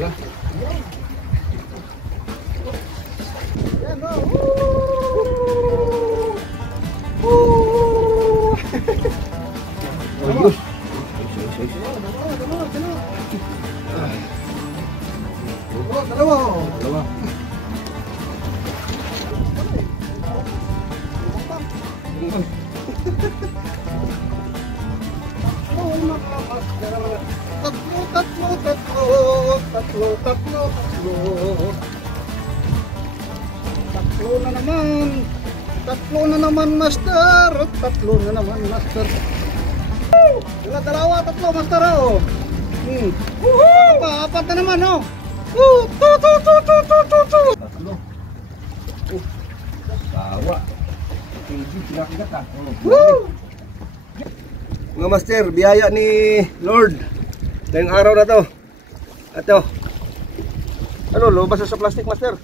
Wala. Yan o. Ayos. Dalawa. Tatlo na naman, master. Tatlo na naman, master. Dalawa, tatlo, master. Apat na naman, oh. Tatlo. Tawa. Pinakagat ah. Mga master, biyaya ni Lord. Ngayong araw na to. Ito. Ano, lubas sa plastic, master?